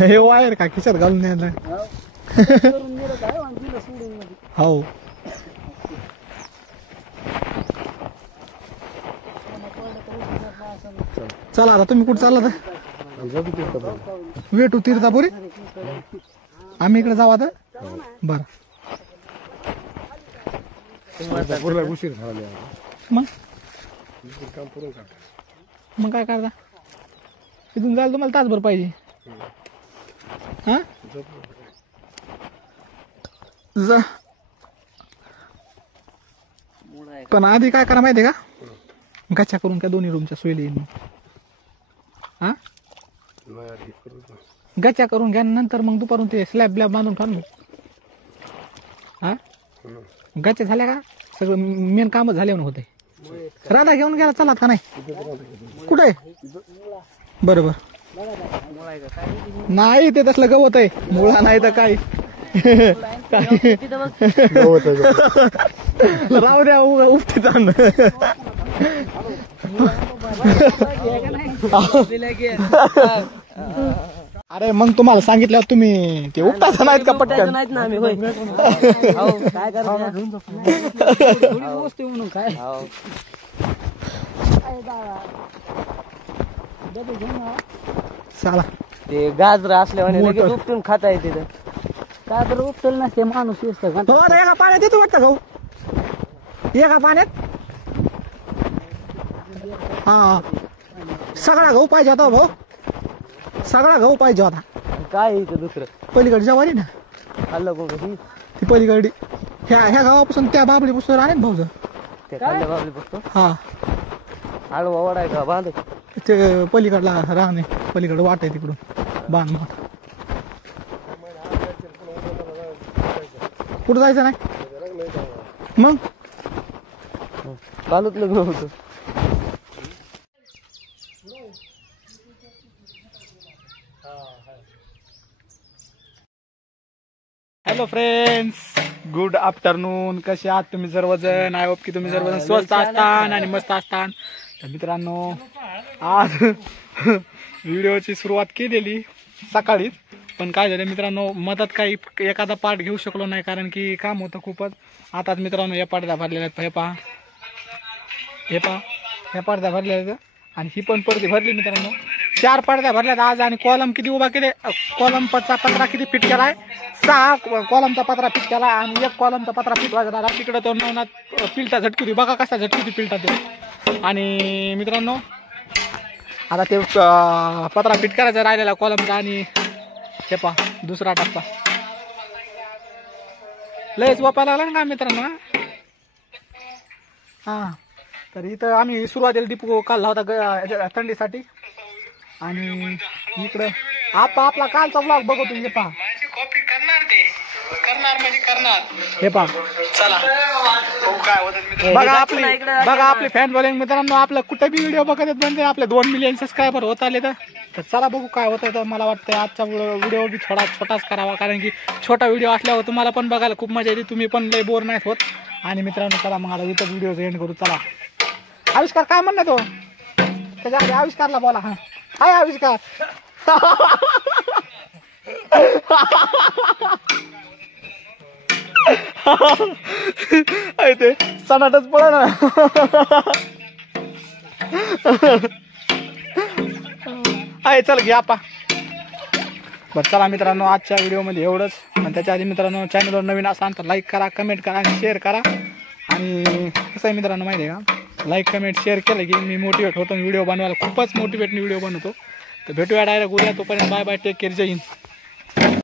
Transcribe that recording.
हे वायर का खिशात घालून न्यायला हो चला आता तुम्ही कुठं चालला तर वेटू तीर्थापुरी आम्ही इकडे जाऊ आता बर मग काय करता इथून जायला तुम्हाला तासभर पाहिजे हा पण आधी काय करा माहितीये का गच्चा करून काय दोन्ही रूमच्या सोयीला येईन हा गच्चा करून घ्या नंतर मग दुपारून ते स्लॅब ब्लॅब बांधून काढून हा गच्चा झाल्या का सगळं मेन कामच झाले होते राधा घेऊन गेला चला का नाही कुठे बरोबर नाही ते तसलं गवत आहे मुळा नाही तर काय राहू द्या उपटीत अरे मग तुम्हाला सांगितलं तुम्ही ते उपटायचं नाहीत का पटकन नाहीत ना आम्ही काय म्हणून काय चला ते गाजर असल्यावर लगेच उपटून खाता येते गाजर उपटल नसते माणूस एका पाण्यात येतो वाटतं भाऊ एका पाण्यात हा सगळा गहू पाहिजे होता भाऊ सगळा गहू पाहिजे होता काय इथं दुसरं पलीकडे जवारी ना खाल्लं कोण ती पलीकडे ह्या गावापासून त्या बाबडी पुस्तक राहत भाऊ ते खाल्ल्या बाबली बघतो हा आडवा वाडा आहे का बांध ते पलीकडला राहणे पलीकडे वाट आहे तिकडून बांध माठ कुठं जायचं नाही मग कालच लग्न होतं हॅलो फ्रेंड्स गुड आफ्टरनून कसे आहात तुम्ही सर्वजण आय होप की तुम्ही सर्वजण स्वस्त असतान आणि मस्त असतान तर मित्रांनो आज व्हिडिओची सुरुवात केलेली सकाळीच पण काय झालं मित्रांनो मदत काही एखादा पार्ट घेऊ शकलो नाही कारण की काम होतं खूपच आताच मित्रांनो या पडद्या भरलेल्या आहेत हे पहा ह्या पडद्या भरलेल्या आहेत आणि ही पण पडदी भरली मित्रांनो 4 पडद्या भरल्यात आज आणि कॉलम किती उभा केले कॉलमचा पत्रा किती फिट केलाय 6 कॉलमचा पत्रा फिट केला आणि 1 कॉलमचा पत्रा फिट व्हायचा तिकडे तो नवनाथ पिलटा झटकी होती बघा कसा झटकी होती पिलटा ते आणि मित्रांनो आता ते पत्रा फिट करायचा राहिलेला कॉलमचा आणि हे पहा दुसरा टप्पा लयच वापायला लागला ना मित्रांनो हा तर इथं आम्ही सुरुवातीला दीप काढला होता थंडीसाठी आणि इकडं आपला कालचा ब्लॉग बघतो हे पहा कॉपी करणार ते करणार म्हणजे करणार हे पहा चला काय होतं बघा आपले फॅन फॉलोइंग मित्रांनो आपलं कुठे बी व्हिडिओ बघत म्हणजे आपले 2 मिलियन सबस्क्रायबर होत आले तर चला बघू काय होतं तर मला वाटतं आजचा व्हिडिओ बी छोटाच करावा कारण की छोटा व्हिडिओ असल्यावर तुम्हाला पण बघायला खूप मजा येते तुम्ही पण लय बोर नाहीत होत आणि मित्रांनो चला मग आता इथं व्हिडिओ एंड करू चला आविष्कार काय म्हणणं तो त्याच्या आविष्कारला बोला हा हाय आविष्कार ते सणाटच पडा ना आहे चल घ्या पा बरं चला मित्रांनो आजच्या व्हिडिओमध्ये एवढंच आणि त्याच्या आधी मित्रांनो चॅनलवर नवीन असाल तर लाईक करा कमेंट करा आणि शेअर करा आणि कसं आहे मित्रांनो माहिती आहे का लाईक कमेंट शेअर केलं की मी मोटिवेट होतो व्हिडिओ बनवायला खूपच मोटिवेट व्हिडिओ बनवतो तर भेटूया डायरेक्ट उद्या तोपर्यंत बाय बाय टेक केअर जय हिंद